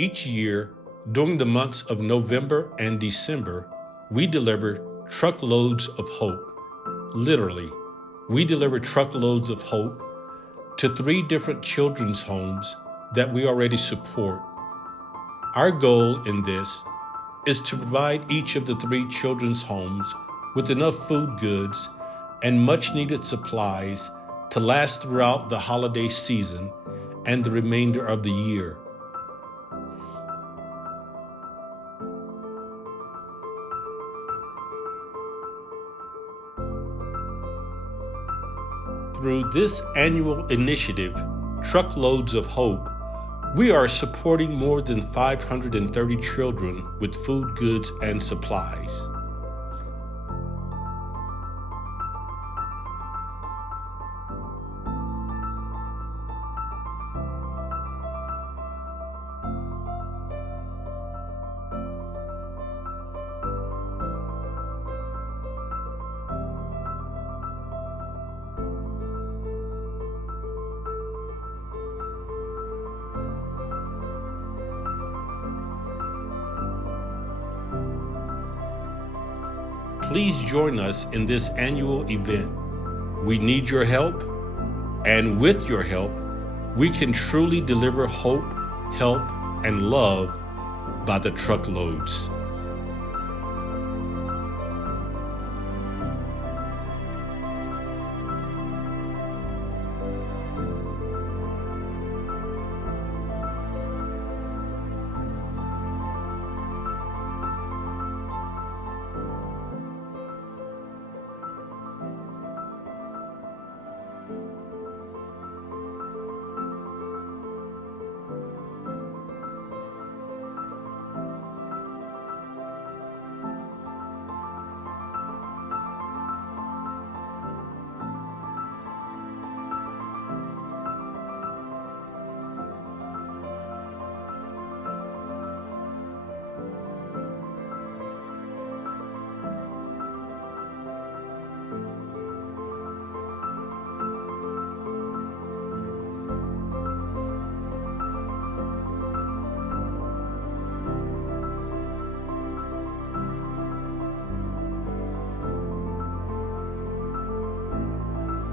Each year, during the months of November and December, we deliver truckloads of hope. Literally, we deliver truckloads of hope to 3 different children's homes that we already support. Our goal in this is to provide each of the 3 children's homes with enough food goods and much needed supplies to last throughout the holiday season and the remainder of the year. Through this annual initiative, Truckloads of Hope, we are supporting more than 530 children with food goods and supplies. Please join us in this annual event. We need your help, and with your help, we can truly deliver hope, help, and love by the truckloads.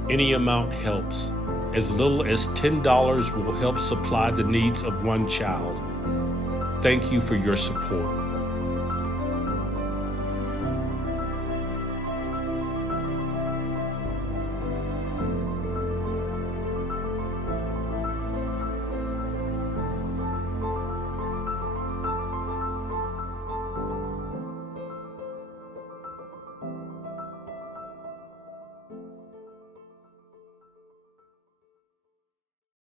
Any amount helps. As little as $10 will help supply the needs of one child. Thank you for your support.